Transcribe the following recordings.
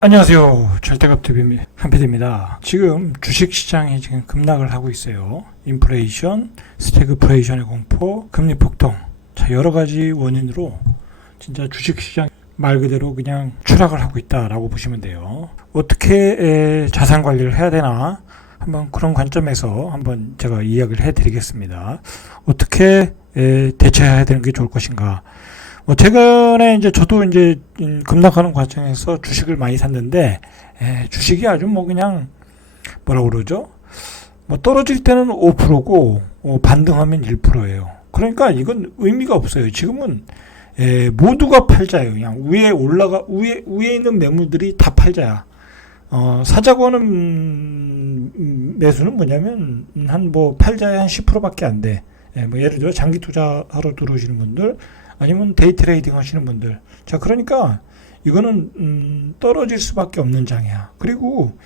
안녕하세요. 절대값TV 한PD입니다. 지금 주식시장이 지금 급락을 하고 있어요. 인플레이션, 스태그플레이션의 공포, 금리 폭등. 자, 여러 가지 원인으로 진짜 주식시장 말 그대로 그냥 추락을 하고 있다라고 보시면 돼요. 어떻게 자산 관리를 해야 되나? 한번 그런 관점에서 한번 제가 이야기를 해드리겠습니다. 어떻게 대처해야 되는 게 좋을 것인가? 최근에 이제 저도 이제 급락하는 과정에서 주식을 많이 샀는데, 주식이 아주 뭐 그냥 뭐라 그러죠? 뭐 떨어질 때는 5%고, 반등하면 1%예요. 그러니까 이건 의미가 없어요. 지금은 모두가 팔자예요. 그냥 위에 있는 매물들이 다 팔자야. 사자고 하는 매수는 뭐냐면 한 뭐 팔자에 한 10%밖에 안 돼. 뭐 예를 들어 장기 투자하러 들어오시는 분들, 아니면 데이 트레이딩 하시는 분들. 자, 그러니까 이거는 떨어질 수밖에 없는 장이야. 그리고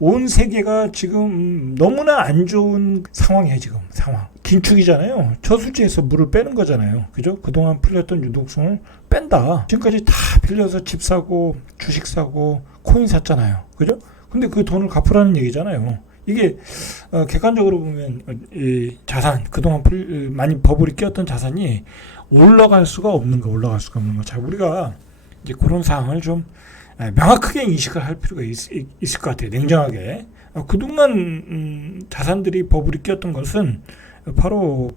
온 세계가 지금 너무나 안 좋은 상황이에요. 지금 상황 긴축이잖아요. 저수지에서 물을 빼는 거잖아요. 그죠? 그동안 풀렸던 유동성을 뺀다. 지금까지 다 빌려서 집 사고 주식 사고 코인 샀잖아요. 그죠? 근데 그 돈을 갚으라는 얘기잖아요. 이게 객관적으로 보면 이 자산, 그동안 많이 버블이 끼었던 자산이 올라갈 수가 없는 거. 자, 우리가 이제 그런 상황을 좀 명확하게 인식을 할 필요가 있을 것 같아요. 냉정하게. 그동안 자산들이 버블이 끼었던 것은 바로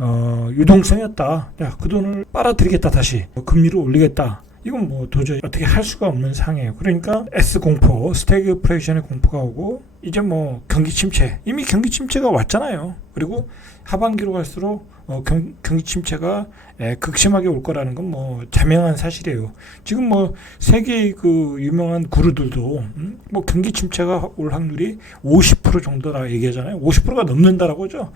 유동성이었다. 야, 그 돈을 빨아들이겠다. 다시 금리를 올리겠다. 이건 뭐 도저히 어떻게 할 수가 없는 상황이에요. 그러니까 S공포, 스태그플레이션의 공포가 오고, 이제 뭐 경기 침체, 이미 경기 침체가 왔잖아요. 그리고 하반기로 갈수록 경기 침체가 극심하게 올 거라는 건 뭐 자명한 사실이에요. 지금 뭐 세계의 그 유명한 구루들도 뭐 경기 침체가 올 확률이 50% 정도라 얘기하잖아요. 50%가 넘는다라고 하죠.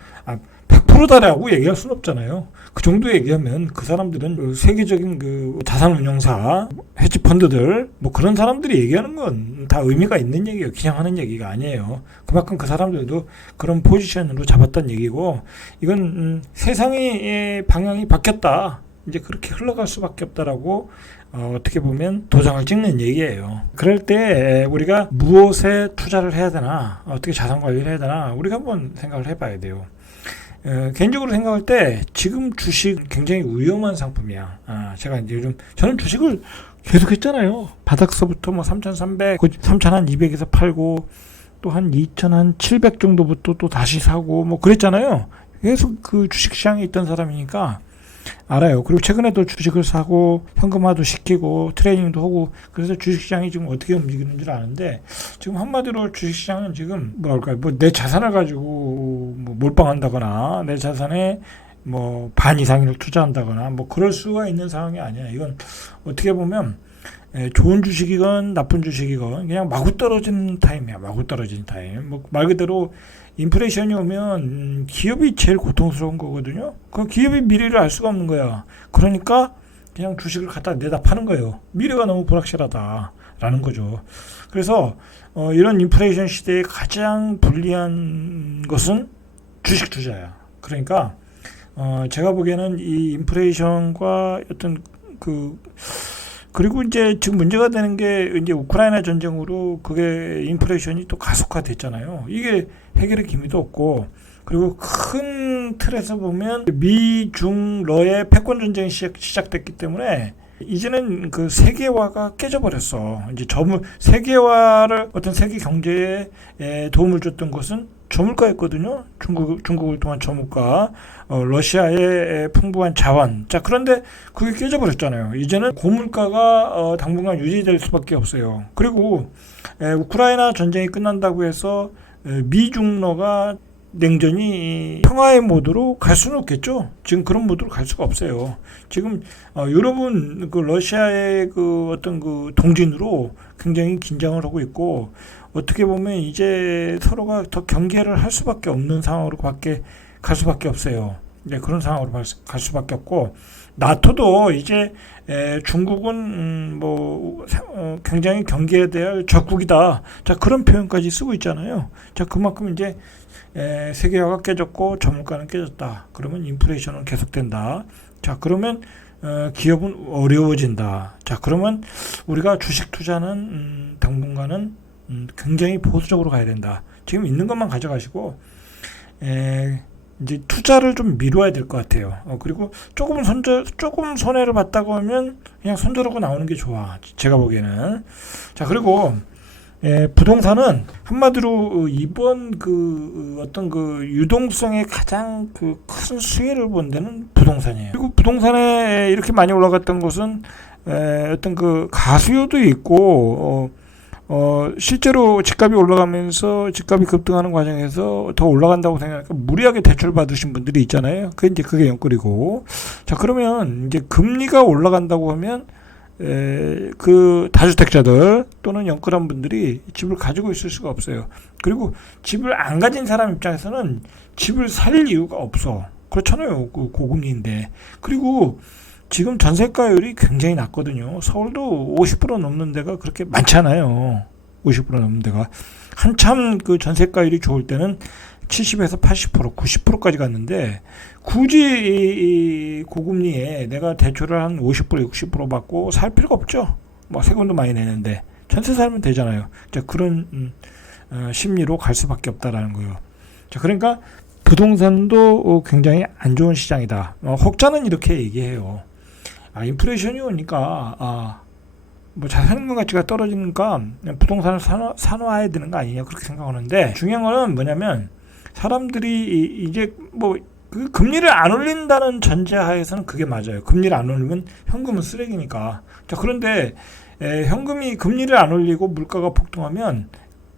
100%다라고 얘기할 수는 없잖아요. 그 정도 얘기하면 그 사람들은 그 세계적인 그 자산운용사, 헤지펀드들 뭐 그런 사람들이 얘기하는 건 다 의미가 있는 얘기예요. 그냥 하는 얘기가 아니에요. 그만큼 그 사람들도 그런 포지션으로 잡았던 얘기고, 이건 세상의 방향이 바뀌었다. 이제 그렇게 흘러갈 수밖에 없다라고 어떻게 보면 도장을 찍는 얘기예요. 그럴 때 우리가 무엇에 투자를 해야 되나, 어떻게 자산 관리를 해야 되나, 우리가 한번 생각을 해봐야 돼요. 개인적으로 생각할 때 지금 주식 굉장히 위험한 상품이야. 제가 이제 요즘 저는 주식을 계속 했잖아요. 바닥서부터 뭐 3,300, 3,200에서 팔고, 또 한 2,700 정도부터 또 다시 사고 뭐 그랬잖아요. 계속 그 주식시장에 있던 사람이니까 알아요. 그리고 최근에도 주식을 사고 현금화도 시키고 트레이닝도 하고, 그래서 주식시장이 지금 어떻게 움직이는 줄 아는데, 지금 한마디로 주식시장은 지금 뭐랄까요, 뭐 내 자산을 가지고 뭐 몰빵한다거나 내 자산에 뭐 반 이상을 투자한다거나 뭐 그럴 수가 있는 상황이 아니야. 이건 어떻게 보면 좋은 주식이건 나쁜 주식이건 그냥 마구 떨어지는 타임이야. 마구 떨어지는 타임. 뭐 말 그대로 인플레이션이 오면 기업이 제일 고통스러운 거거든요. 그 기업의 미래를 알 수가 없는 거야. 그러니까 그냥 주식을 갖다 내다 파는 거예요. 미래가 너무 불확실하다라는 거죠. 그래서 이런 인플레이션 시대에 가장 불리한 것은 주식 투자야. 그러니까 제가 보기에는 이 인플레이션과 어떤 그리고 이제 지금 문제가 되는 게 이제 우크라이나 전쟁으로 그게 인플레이션이 또 가속화됐잖아요. 이게 해결의 기미도 없고, 그리고 큰 틀에서 보면 미중러의 패권 전쟁이 시작됐기 때문에 이제는 그 세계화가 깨져버렸어. 이제 세계화를 어떤 세계 경제에 도움을 줬던 것은 저물가였거든요. 중국을 통한 저물가, 러시아의 풍부한 자원. 자, 그런데 그게 깨져버렸잖아요. 이제는 고물가가 당분간 유지될 수밖에 없어요. 그리고 우크라이나 전쟁이 끝난다고 해서 미중러가 냉전이 평화의 모드로 갈 수는 없겠죠. 지금 그런 모드로 갈 수가 없어요. 지금 유럽은 그 러시아의 그 어떤 그 동진으로 굉장히 긴장을 하고 있고, 어떻게 보면 이제 서로가 더 경계를 할 수밖에 없는 상황으로 갈 수밖에 없어요. 네, 그런 상황으로 갈 수밖에 없고, 나토도 이제 중국은 굉장히 경계해야 될 적국이다. 자, 그런 표현까지 쓰고 있잖아요. 자, 그만큼 이제 세계화가 깨졌고 저물가는 깨졌다. 그러면 인플레이션은 계속된다. 자, 그러면 기업은 어려워진다. 자, 그러면 우리가 주식 투자는 당분간은 굉장히 보수적으로 가야 된다. 지금 있는 것만 가져가시고 이제 투자를 좀 미뤄야 될 것 같아요. 그리고 조금 손해를 봤다고 하면 그냥 손절하고 나오는 게 좋아. 제가 보기에는. 자, 그리고 부동산은 한마디로 이번 어떤 유동성의 가장 큰 수혜를 본 데는 부동산이에요. 그리고 부동산에 이렇게 많이 올라갔던 것은 어떤 가수요도 있고 실제로 집값이 올라가면서 집값이 급등하는 과정에서 더 올라간다고 생각하니까 무리하게 대출 받으신 분들이 있잖아요. 그게 연끌이고. 자, 그러면 이제 금리가 올라간다고 하면 다주택자들 또는 연끌한 분들이 집을 가지고 있을 수가 없어요. 그리고 집을 안 가진 사람 입장에서는 집을 살 이유가 없어. 그렇잖아요. 고금리인데. 그리고 지금 전세가율이 굉장히 낮거든요. 서울도 50% 넘는 데가 그렇게 많잖아요. 50% 넘는 데가. 한참 전세가율이 좋을 때는 70에서 80%, 90%까지 갔는데 굳이 이 고금리에 내가 대출을 한 50%, 60% 받고 살 필요가 없죠. 뭐 세금도 많이 내는데 전세 살면 되잖아요. 자, 그런 심리로 갈 수밖에 없다라는 거예요. 자, 그러니까 부동산도 굉장히 안 좋은 시장이다. 혹자는 이렇게 얘기해요. 인플레이션이 오니까 뭐 자산금 가치가 떨어지니까 부동산을 사놔야 되는 거 아니냐 그렇게 생각하는데 중요한 거는 뭐냐면 사람들이 이제 금리를 안 올린다는 전제하에서는 그게 맞아요. 금리를 안 올리면 현금은 쓰레기니까. 자, 그런데 현금이 금리를 안 올리고 물가가 폭등하면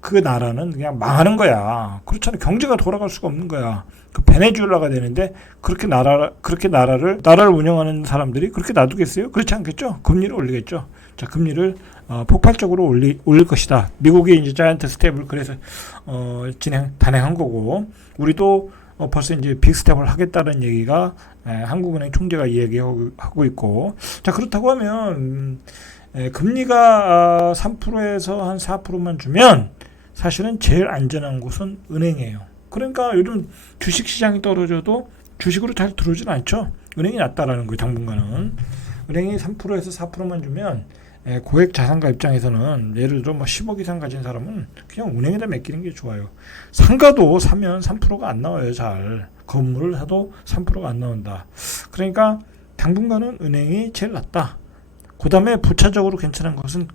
그 나라는 그냥 망하는 거야. 그렇잖아요. 경제가 돌아갈 수가 없는 거야. 베네수엘라가 되는데 그렇게 나라를 운영하는 사람들이 그렇게 놔두겠어요? 그렇지 않겠죠? 금리를 올리겠죠. 자, 금리를 폭발적으로 올릴 것이다. 미국이 이제 자이언트 스텝을 그래서 단행한 거고, 우리도 벌써 이제 빅 스텝을 하겠다는 얘기가 한국은행 총재가 이야기하고 있고. 자, 그렇다고 하면 금리가 3%에서 한 4%만 주면 사실은 제일 안전한 곳은 은행이에요. 그러니까 요즘 주식시장이 떨어져도 주식으로 잘 들어오지는 않죠. 은행이 낫다라는 거예요. 당분간은. 은행이 3%에서 4%만 주면 고액 자산가 입장에서는 예를 들어 10억 이상 가진 사람은 그냥 은행에다 맡기는 게 좋아요. 상가도 사면 3%가 안 나와요. 잘. 건물을 사도 3%가 안 나온다. 그러니까 당분간은 은행이 제일 낫다. 그 다음에 부차적으로 괜찮은 것은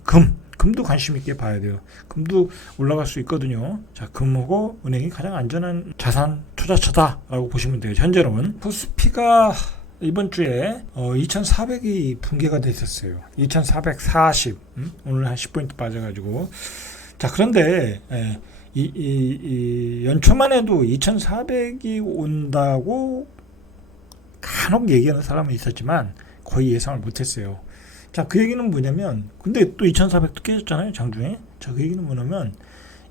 금도 관심 있게 봐야 돼요. 금도 올라갈 수 있거든요. 자, 금하고 은행이 가장 안전한 자산 투자처다라고 보시면 돼요. 현재로는 코스피가 이번 주에 2,400이 붕괴가 됐었어요. 2,440. 오늘 한 10포인트 빠져가지고. 자, 그런데 이 연초만 해도 2,400이 온다고 간혹 얘기하는 사람은 있었지만 거의 예상을 못했어요. 자, 그 얘기는 뭐냐면, 근데 또 2,400도 깨졌잖아요, 장중에. 자, 그 얘기는 뭐냐면,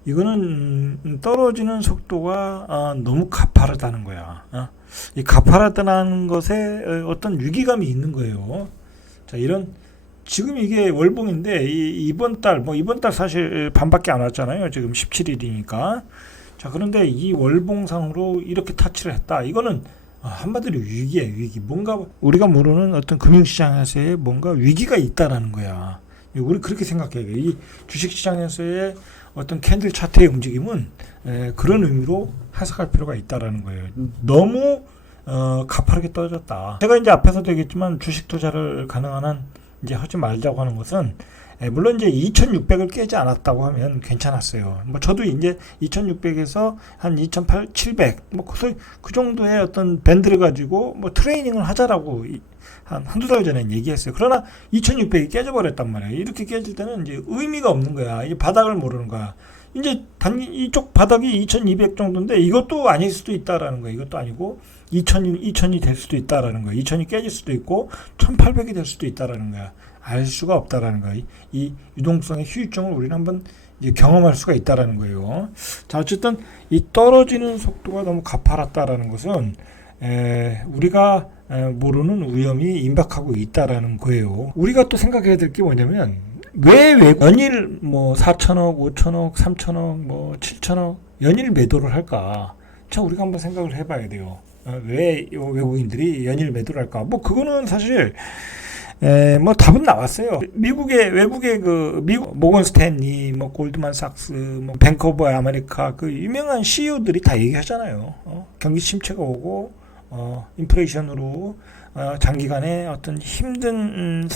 이거는 떨어지는 속도가 너무 가파르다는 거야. 이 가파르다는 것에 어떤 위기감이 있는 거예요. 자, 지금 이게 월봉인데, 이번 달 사실 반밖에 안 왔잖아요. 지금 17일이니까. 자, 그런데 이 월봉상으로 이렇게 타치를 했다. 이거는 한마디로 위기예요, 위기. 뭔가 우리가 모르는 어떤 금융시장에서의 뭔가 위기가 있다라는 거야. 우리 그렇게 생각해야 돼. 이 주식시장에서의 어떤 캔들 차트의 움직임은 그런 의미로 해석할 필요가 있다라는 거예요. 너무 가파르게 떨어졌다. 제가 이제 앞에서도 얘기했지만 주식 투자를 가능한 한 이제 하지 말자고 하는 것은 물론 이제 2,600을 깨지 않았다고 하면 괜찮았어요. 뭐 저도 이제 2,600에서 한 2,700 뭐 그 정도의 어떤 밴드를 가지고 뭐 트레이닝을 하자라고 한두 달 전에 얘기했어요. 그러나 2,600이 깨져버렸단 말이에요. 이렇게 깨질 때는 이제 의미가 없는 거야. 이 바닥을 모르는 거야. 이제 이쪽 바닥이 2,200 정도인데 이것도 아닐 수도 있다라는 거예요. 이것도 아니고 2,000이 될 수도 있다라는 거예요. 2,000이 깨질 수도 있고 1,800이 될 수도 있다라는 거야. 알 수가 없다라는 거예요. 이 유동성의 휴유증을 우리는 한번 이제 경험할 수가 있다라는 거예요. 자, 어쨌든 이 떨어지는 속도가 너무 가파랐다라는 것은 우리가 모르는 위험이 임박하고 있다라는 거예요. 우리가 또 생각해야 될 게 뭐냐면 왜 연일 뭐 4천억, 5천억, 3천억, 뭐 7천억 연일 매도를 할까? 자, 우리가 한번 생각을 해봐야 돼요. 왜 외국인들이 연일 매도를 할까? 뭐 그거는 사실 뭐 답은 나왔어요. 외국의 그 미국 모건 스탠리, 뭐 골드만삭스, 뭐 뱅크 오브 아메리카 그 유명한 CEO들이 다 얘기하잖아요. 경기 침체가 오고 인플레이션으로 장기간의 어떤 힘든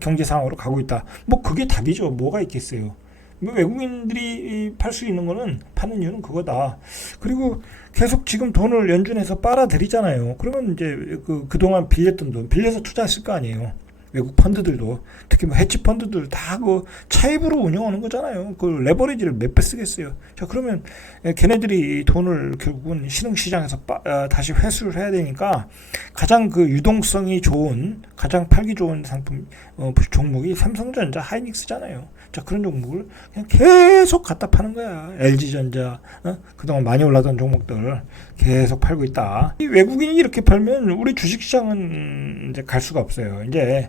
경제 상황으로 가고 있다. 뭐 그게 답이죠. 뭐가 있겠어요. 뭐 외국인들이 팔 수 있는 거는 파는 이유는 그거다. 그리고 계속 지금 돈을 연준에서 빨아들이잖아요. 그러면 이제 그동안 빌렸던 돈 빌려서 투자했을 거 아니에요. 외국 펀드들도 특히 뭐 해치 펀드들 다 그 차입으로 운영하는 거잖아요. 그 레버리지를 몇 배 쓰겠어요. 자 그러면 걔네들이 돈을 결국은 신흥시장에서 다시 회수를 해야 되니까 가장 그 유동성이 좋은 가장 팔기 좋은 상품 종목이 삼성전자, 하이닉스잖아요. 자 그런 종목을 그냥 계속 갖다 파는 거야. LG전자 그동안 많이 올라던 종목들 계속 팔고 있다. 이 외국인이 이렇게 팔면 우리 주식시장은 이제 갈 수가 없어요. 이제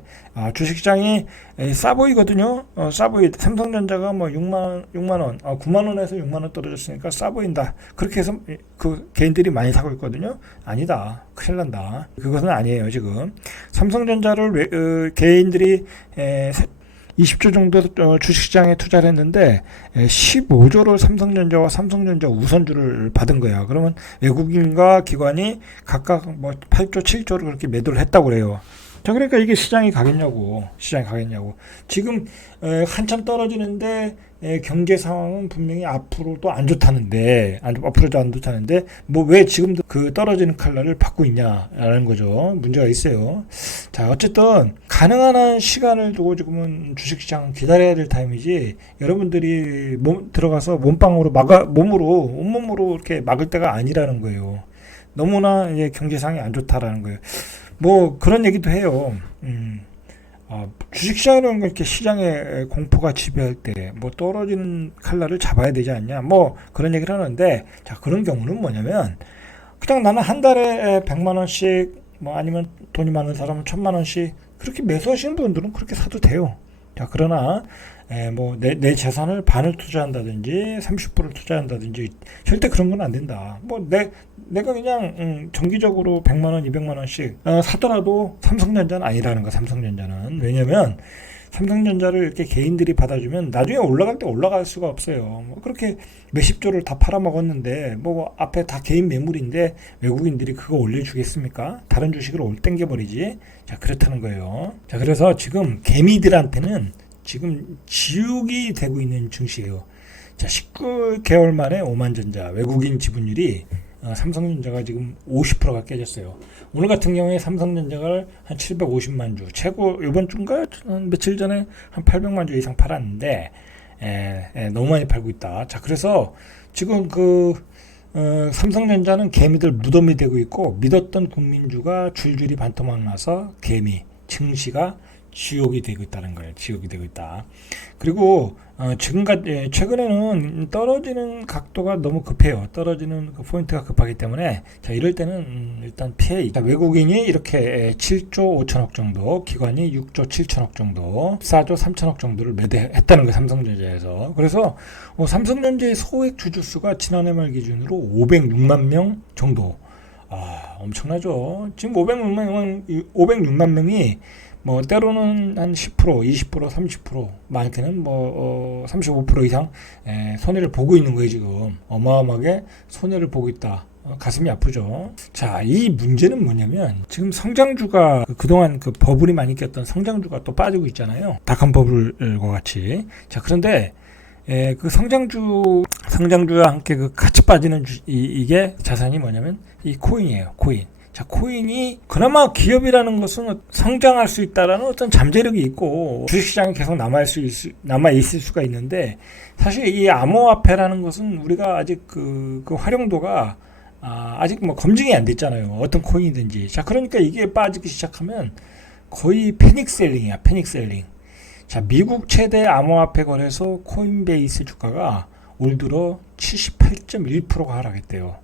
주식시장이 싸 보이거든요. 싸 보이. 삼성전자가 뭐 6만 원, 9만 원에서 6만 원 떨어졌으니까 싸 보인다. 그렇게 해서 그 개인들이 많이 사고 있거든요. 아니다. 큰일 난다. 그것은 아니에요. 지금 삼성전자를 개인들이 20조 정도 주식시장에 투자를 했는데 15조를 삼성전자와 삼성전자 우선주를 받은 거야. 그러면 외국인과 기관이 각각 뭐 8조, 7조를 그렇게 매도를 했다고 그래요. 자, 그러니까 이게 시장이 가겠냐고. 지금 한참 떨어지는데 경제 상황은 분명히 앞으로도 안 좋다는데, 앞으로도 안 좋다는데, 뭐 왜 지금도 그 떨어지는 칼날을 받고 있냐라는 거죠. 문제가 있어요. 자, 어쨌든 가능한 한 시간을 두고 지금은 주식시장 기다려야 될 타임이지, 여러분들이 들어가서 온몸으로 이렇게 막을 때가 아니라는 거예요. 너무나 이제 경제 상황이 안 좋다라는 거예요. 뭐 그런 얘기도 해요. 주식시장이라는 건 이렇게 시장의 공포가 지배할 때 뭐 떨어지는 칼날을 잡아야 되지 않냐 뭐 그런 얘기를 하는데, 자 그런 경우는 뭐냐면 그냥 나는 한 달에 100만 원씩 뭐 아니면 돈이 많은 사람은 1000만 원씩 그렇게 매수하시는 분들은 그렇게 사도 돼요. 자 그러나 뭐 내 재산을 반을 투자한다든지 30%를 투자한다든지 절대 그런 건 안 된다. 뭐 내가 그냥 정기적으로 100만 원, 200만 원씩 사더라도 삼성전자는 아니라는 거. 삼성전자는 왜냐면 삼성전자를 이렇게 개인들이 받아주면 나중에 올라갈 때 올라갈 수가 없어요. 뭐 그렇게 몇십 조를 다 팔아먹었는데 뭐 앞에 다 개인 매물인데 외국인들이 그거 올려주겠습니까? 다른 주식을 땡겨버리지. 자 그렇다는 거예요. 자 그래서 지금 개미들한테는 지금 지옥이 되고 있는 증시예요. 자 19개월 만에 오만전자 외국인 지분율이 삼성전자가 지금 50%가 깨졌어요. 오늘 같은 경우에 삼성전자가 한 750만 주, 최고 이번 주인가 며칠 전에 한 800만 주 이상 팔았는데 너무 많이 팔고 있다. 자 그래서 지금 삼성전자는 개미들 무덤이 되고 있고, 믿었던 국민주가 줄줄이 반토막 나서 개미 증시가 지옥이 되고 있다는 거예요. 지옥이 되고 있다. 그리고 최근에는 떨어지는 각도가 너무 급해요. 떨어지는 그 포인트가 급하기 때문에 자 이럴 때는 일단 피해. 자, 외국인이 이렇게 7조 5천억 정도, 기관이 6조 7천억 정도, 4조 3천억 정도를 매도했다는 거예요. 삼성전자에서. 그래서 삼성전자의 소액 주주수가 지난해 말 기준으로 506만 명 정도. 엄청나죠. 지금 506만 명이 뭐 때로는 한 10%, 20%, 30%, 많게는 뭐 35% 이상 손해를 보고 있는 거예요. 지금 어마어마하게 손해를 보고 있다. 가슴이 아프죠. 자, 이 문제는 뭐냐면 지금 성장주가 그동안 그 버블이 많이 꼈던 성장주가 또 빠지고 있잖아요. 닷컴 버블과 같이. 자, 그런데 그 성장주와 함께 그 같이 빠지는 이게 자산이 뭐냐면 이 코인이에요. 코인. 자, 코인이 그나마 기업이라는 것은 성장할 수 있다라는 어떤 잠재력이 있고 주식시장에 계속 남아있을 수가 있는데, 사실 이 암호화폐라는 것은 우리가 아직 그 활용도가 아직 뭐 검증이 안 됐잖아요. 어떤 코인이든지. 자, 그러니까 이게 빠지기 시작하면 거의 패닉셀링이야. 패닉셀링. 자, 미국 최대 암호화폐 거래소 코인베이스 주가가 올 들어 78.1%가 하락했대요.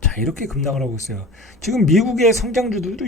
자, 이렇게 급락을 하고 있어요. 지금 미국의 성장주들도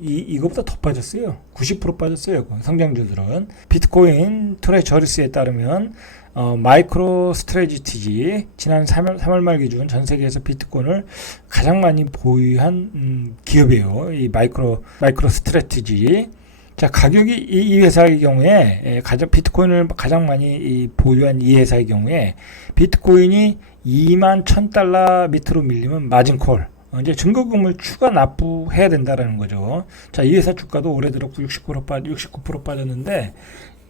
이거보다 더 빠졌어요. 90% 빠졌어요. 성장주들은. 비트코인 트레저리스에 따르면 마이크로 스트래티지 지난 3월 말 기준 전 세계에서 비트코인을 가장 많이 보유한 기업이에요. 이 마이크로 스트래티지. 자, 가격이 이 회사의 경우에 비트코인을 가장 많이 보유한 이 회사의 경우에 비트코인이 21,000달러 밑으로 밀리면 마진콜, 이제 증거금을 추가 납부해야 된다라는 거죠. 자, 이 회사 주가도 올해 들어 69% 빠졌는데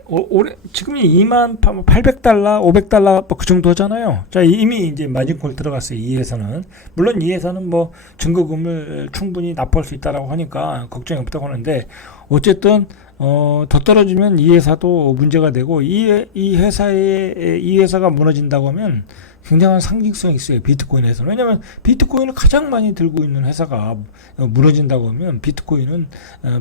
올해 지금이 2800달러, 500달러 뭐 그 정도 하잖아요. 자, 이미 이제 마진콜 들어갔어요. 이 회사는. 물론 이 회사는 뭐 증거금을 충분히 납부할 수 있다라고 하니까 걱정이 없다고 하는데, 어쨌든 더 떨어지면 이 회사도 문제가 되고, 이 회사가 무너진다고 하면 굉장한 상징성이 있어요. 비트코인에서는. 왜냐하면 비트코인을 가장 많이 들고 있는 회사가 무너진다고 하면 비트코인은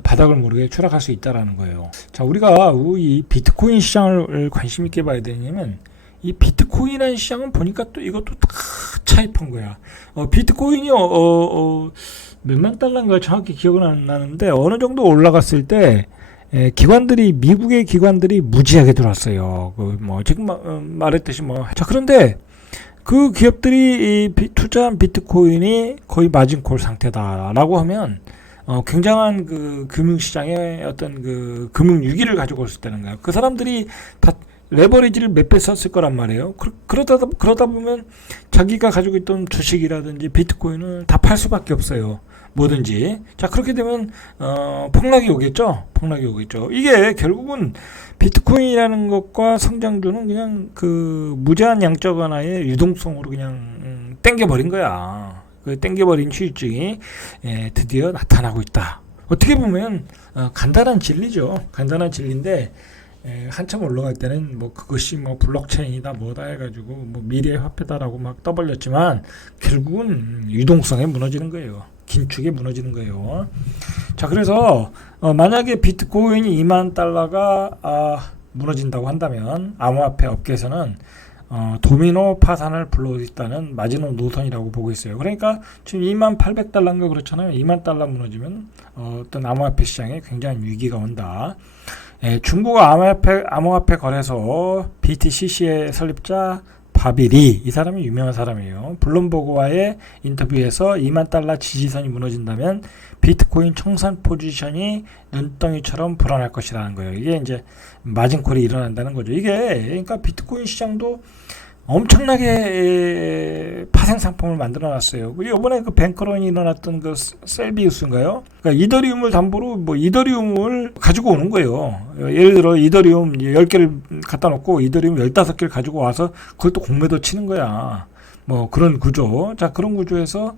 바닥을 모르게 추락할 수 있다라는 거예요. 자, 우리가 이 비트코인 시장을 관심 있게 봐야 되냐면, 이 비트코인이라는 시장은 보니까 또 이것도 다 차입한 거야. 비트코인이 몇만 달러인가 정확히 기억은 안 나는데 어느 정도 올라갔을 때 미국의 기관들이 무지하게 들어왔어요. 지금 말했듯이 자, 그런데 그 기업들이 투자한 비트코인이 거의 마진콜 상태다라고 하면 굉장한 그 금융시장의 어떤 그 금융 위기를 가지고 올 수 있다는 거예요. 그 사람들이 다 레버리지를 몇 배 썼을 거란 말이에요. 그러다 보면 자기가 가지고 있던 주식이라든지 비트코인을 다 팔 수밖에 없어요. 뭐든지. 자, 그렇게 되면 폭락이 오겠죠. 이게 결국은 비트코인이라는 것과 성장주는 그냥 그 무제한 양적 완화의 유동성으로 그냥 땡겨버린 거야. 그 땡겨버린 휴유증이 드디어 나타나고 있다. 어떻게 보면 간단한 진리죠. 간단한 진리인데, 한참 올라갈 때는 그것이 블록체인이다 뭐다 해가지고 미래의 화폐다라고 막 떠벌렸지만, 결국은 유동성에 무너지는 거예요. 긴축에 무너지는 거예요. 자, 그래서 만약에 비트코인이 2만 달러가 무너진다고 한다면 암호화폐 업계에서는 도미노 파산을 불러일으키는 마지노 노선이라고 보고 있어요. 그러니까 지금 2만 800달러인가 그렇잖아요. 2만 달러 무너지면 어떤 암호화폐 시장에 굉장한 위기가 온다. 중국 암호화폐 거래소 BTCC의 설립자 바비리, 이 사람이 유명한 사람이에요. 블룸버그와의 인터뷰에서 2만 달러 지지선이 무너진다면 비트코인 청산 포지션이 눈덩이처럼 불어날 것이라는 거예요. 이게 이제 마진콜이 일어난다는 거죠. 그러니까 비트코인 시장도 엄청나게 파생 상품을 만들어 놨어요. 이번에 그 뱅크런이 일어났던 그 셀비우스인가요? 그러니까 이더리움을 담보로 이더리움을 가지고 오는 거예요. 예를 들어 이더리움 10개를 갖다 놓고 이더리움 15개를 가지고 와서 그걸 또 공매도 치는 거야. 그런 구조. 자, 그런 구조에서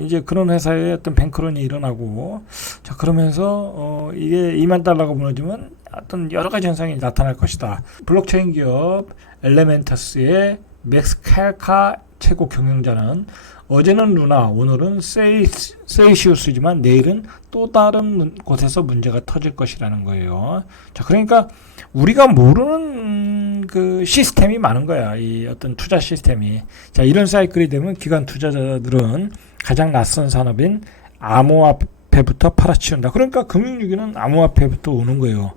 이제 그런 회사의 어떤 뱅크런이 일어나고, 자, 그러면서 이게 2만 달러가 무너지면 어떤 여러 가지 현상이 나타날 것이다. 블록체인 기업 엘레멘터스의 맥스 칼카 최고 경영자는 어제는 루나, 오늘은 세이시우스지만 내일은 또 다른 곳에서 문제가 터질 것이라는 거예요. 자, 그러니까 우리가 모르는 그 시스템이 많은 거야. 이 어떤 투자 시스템이. 자, 이런 사이클이 되면 기관 투자자들은 가장 낯선 산업인 암호화폐부터 팔아치운다. 그러니까 금융위기는 암호화폐부터 오는 거예요.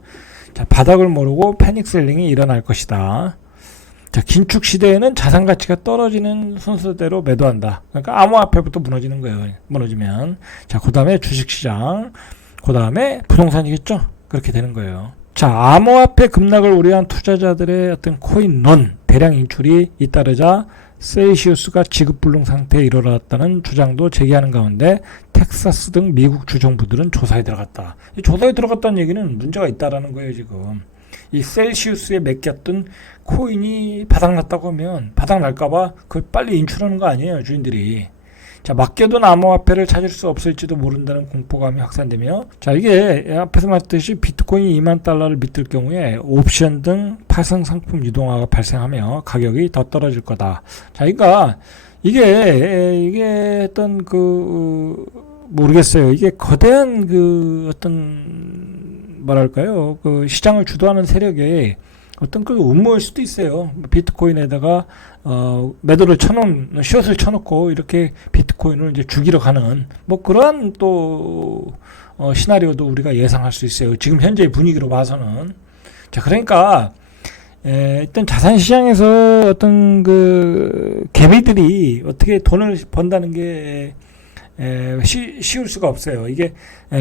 자, 바닥을 모르고 패닉셀링이 일어날 것이다. 자, 긴축 시대에는 자산 가치가 떨어지는 순서대로 매도한다. 그러니까 암호화폐부터 무너지는 거예요. 무너지면. 자, 그 다음에 주식시장, 그 다음에 부동산이겠죠. 그렇게 되는 거예요. 자, 암호화폐 급락을 우려한 투자자들의 어떤 코인론 대량 인출이 잇따르자 세이시우스가 지급불능 상태에 이르렀다는 주장도 제기하는 가운데 텍사스 등 미국 주정부들은 조사에 들어갔다. 이 조사에 들어갔다는 얘기는 문제가 있다라는 거예요, 지금. 이 셀시우스에 맡겼던 코인이 바닥났다고 하면 바닥날까봐 그걸 빨리 인출하는 거 아니에요, 주인들이. 자, 맡겨둔 암호화폐를 찾을 수 없을지도 모른다는 공포감이 확산되며, 자, 이게 앞에서 말했듯이 비트코인이 2만 달러를 밑들 경우에 옵션 등 파생 상품 유동화가 발생하며 가격이 더 떨어질 거다. 자, 그러니까 이게 어떤 모르겠어요. 이게 거대한 어떤 뭐랄까요, 시장을 주도하는 세력의 어떤 음모일 수도 있어요. 비트코인에다가 매도를 숏을 쳐놓고 이렇게 비트코인을 이제 죽이러 가는 그러한 또 시나리오도 우리가 예상할 수 있어요. 지금 현재의 분위기로 봐서는. 자, 그러니까 일단 자산 시장에서 어떤 그 개미들이 어떻게 돈을 번다는 게 쉬울 수가 없어요. 이게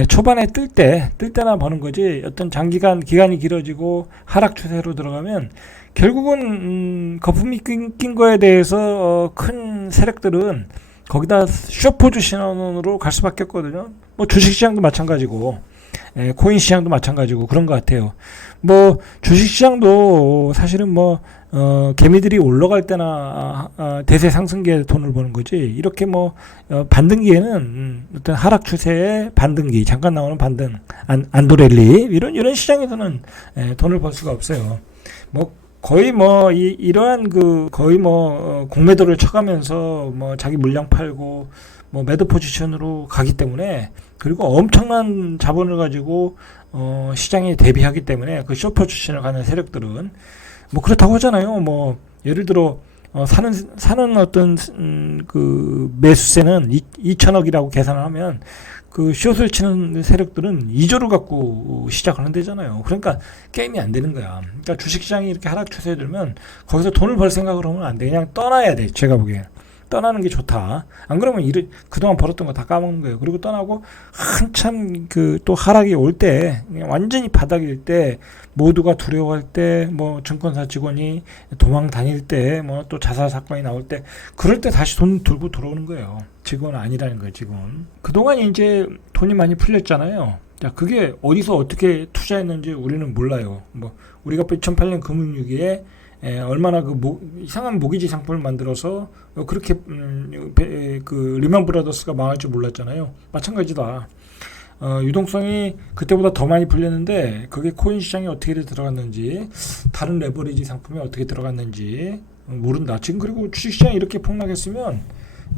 초반에 뜰 때나 버는 거지, 어떤 기간이 길어지고 하락 추세로 들어가면 결국은 거품이 낀 거에 대해서 큰 세력들은 거기다 숏 포지션으로 갈 수밖에 없거든요. 뭐 주식시장도 마찬가지고, 코인 시장도 마찬가지고 그런 것 같아요. 뭐 주식시장도 사실은 뭐 개미들이 올라갈 때나 대세 상승기에 돈을 버는 거지, 이렇게 뭐 반등기에는 어떤 하락 추세의 반등기, 잠깐 나오는 반등, 안도랠리 이런 시장에서는 돈을 벌 수가 없어요. 뭐 거의 뭐 이러한 그 거의 뭐 공매도를 쳐가면서 뭐 자기 물량 팔고 뭐 매도 포지션으로 가기 때문에, 그리고 엄청난 자본을 가지고 시장에 대비하기 때문에 그 숏 포지션을 가는 세력들은 뭐 그렇다고 하잖아요. 뭐 예를 들어 사는 어떤 그 매수세는 2천억이라고 계산을 하면 그 숏을 치는 세력들은 2조를 갖고 시작을 한대잖아요. 그러니까 게임이 안 되는 거야. 그러니까 주식시장이 이렇게 하락 추세에 들면 거기서 돈을 벌 생각을 하면 안 돼. 그냥 떠나야 돼. 제가 보기엔 떠나는 게 좋다. 안 그러면 그동안 벌었던 거 다 까먹는 거예요. 그리고 떠나고 한참 그 또 하락이 올 때, 완전히 바닥일 때, 모두가 두려워할 때, 뭐 증권사 직원이 도망 다닐 때, 뭐 또 자살 사건이 나올 때, 그럴 때 다시 돈 들고 들어오는 거예요. 지금은 아니라는 거예요. 지금 그동안 이제 돈이 많이 풀렸잖아요. 자, 그게 어디서 어떻게 투자했는지 우리는 몰라요. 뭐 우리가 2008년 금융위기에 얼마나 이상한 모기지 상품을 만들어서 그렇게 그 리만 브라더스가 망할 줄 몰랐잖아요. 마찬가지다. 유동성이 그때보다 더 많이 풀렸는데 그게 코인 시장에 어떻게 들어갔는지, 다른 레버리지 상품이 어떻게 들어갔는지 모른다. 지금 그리고 주식시장이 이렇게 폭락했으면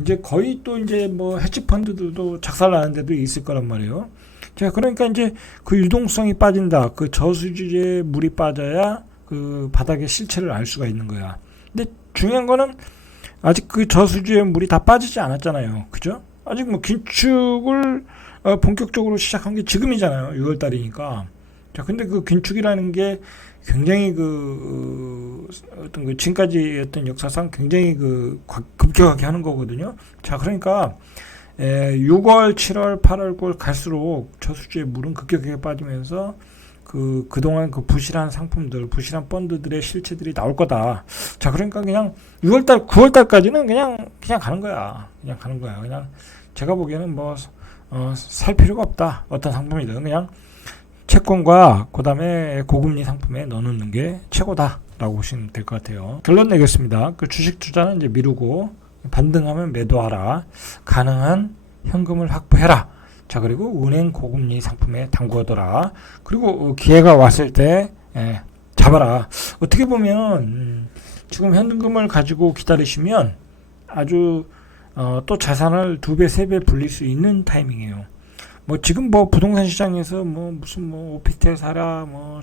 이제 거의 또 이제 뭐 헤지 펀드들도 작살나는 데도 있을 거란 말이에요. 자, 그러니까 이제 그 유동성이 빠진다. 그 저수지에 물이 빠져야 그 바닥의 실체를 알 수가 있는 거야. 근데 중요한 거는 아직 그 저수지에 물이 다 빠지지 않았잖아요. 그죠? 아직 뭐 긴축을 본격적으로 시작한 게 지금이잖아요. 6월 달이니까. 자, 근데 그 긴축이라는 게 굉장히 어떤 그 지금까지 어떤 역사상 굉장히 급격하게 하는 거거든요. 자, 그러니까 6월, 7월, 8월, 9월 갈수록 저수지에 물은 급격하게 빠지면서 그동안 그 부실한 상품들, 부실한 펀드들의 실체들이 나올 거다. 자, 그러니까 그냥 6월달, 9월달까지는 그냥 가는 거야. 그냥 제가 보기에는 뭐, 살 필요가 없다. 어떤 상품이든 그냥 채권과 그 다음에 고금리 상품에 넣어놓는 게 최고다라고 보시면 될 것 같아요. 결론 내겠습니다. 그 주식 투자는 이제 미루고 반등하면 매도하라. 가능한 현금을 확보해라. 자, 그리고 은행 고금리 상품에 담궈둬라. 그리고 기회가 왔을 때 잡아라. 어떻게 보면 지금 현금을 가지고 기다리시면 아주 또 자산을 2배, 3배 불릴 수 있는 타이밍이에요. 뭐 지금 뭐 부동산 시장에서 뭐 무슨 뭐 오피스텔 사라, 뭐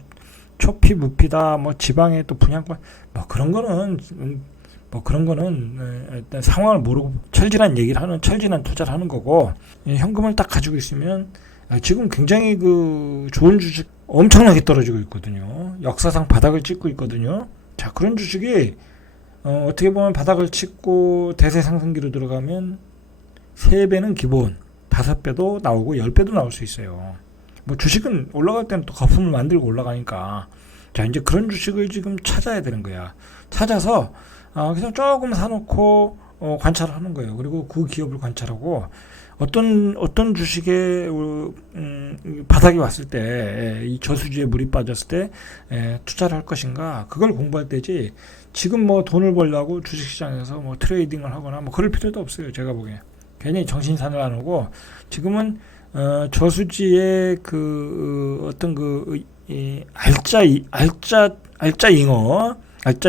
초피 무피다, 뭐 지방에 또 분양권, 뭐 그런 거는 일단 상황을 모르고 철진한 얘기를 하는, 철진한 투자를 하는 거고, 현금을 딱 가지고 있으면 지금 굉장히 그 좋은 주식 엄청나게 떨어지고 있거든요. 역사상 바닥을 찍고 있거든요. 자, 그런 주식이 어떻게 보면 바닥을 찍고 대세 상승기로 들어가면 3배는 기본, 5배도 나오고 10배도 나올 수 있어요. 뭐 주식은 올라갈 때는 또 거품을 만들고 올라가니까. 자, 이제 그런 주식을 지금 찾아야 되는 거야. 찾아서 그래서 조금 사놓고 관찰을 하는 거예요. 그리고 그 기업을 관찰하고 어떤 주식에 바닥이 왔을 때, 이 저수지에 물이 빠졌을 때 투자를 할 것인가, 그걸 공부할 때지 지금 뭐 돈을 벌려고 주식시장에서 뭐 트레이딩을 하거나 뭐 그럴 필요도 없어요. 제가 보기에 괜히 정신산을 안 하고, 지금은 저수지에 어떤 알짜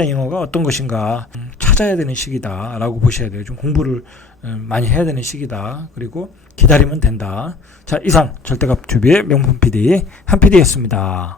잉어가 어떤 것인가 찾아야 되는 시기다라고 보셔야 돼요. 좀 공부를 많이 해야 되는 시기다. 그리고 기다리면 된다. 자, 이상 절대값 주비의 명품 PD 한 PD였습니다.